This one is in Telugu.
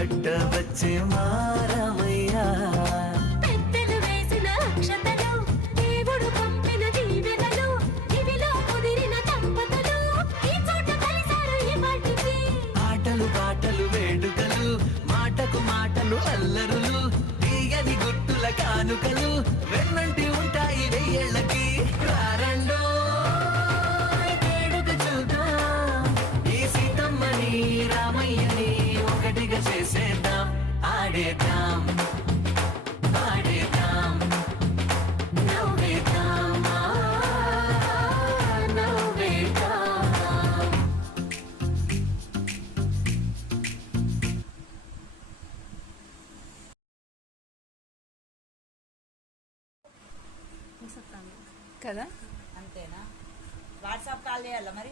పట్ట వచ్చే మారమయ్యా పెద్దలు వేసిన అక్షతలు దేవుడు పంపిన దీవెనలు ఇవిలో కుదిరిన దంపతులు ఈ చోట కలిసారు ఈ వాటికి ఆటలు పాటలు వేడుకలు మాటకు మాటలు అల్లరులు తీయని గుర్తుల కానుకలు వెన్నంటి ఉంటాయి వెయ్యేళ్ళకి రారండో వేడుక చూద్దాం ఈ సీతమ్మని రామయ్యని ఒకటిగా చేసేద్దాం ఆడేద్దాం పాడేద్దాం నవ్వేద్దాం నవ్వేద్దాం కదా. అంతేనా? వాట్సాప్ కాల్ చేయాలా మరి?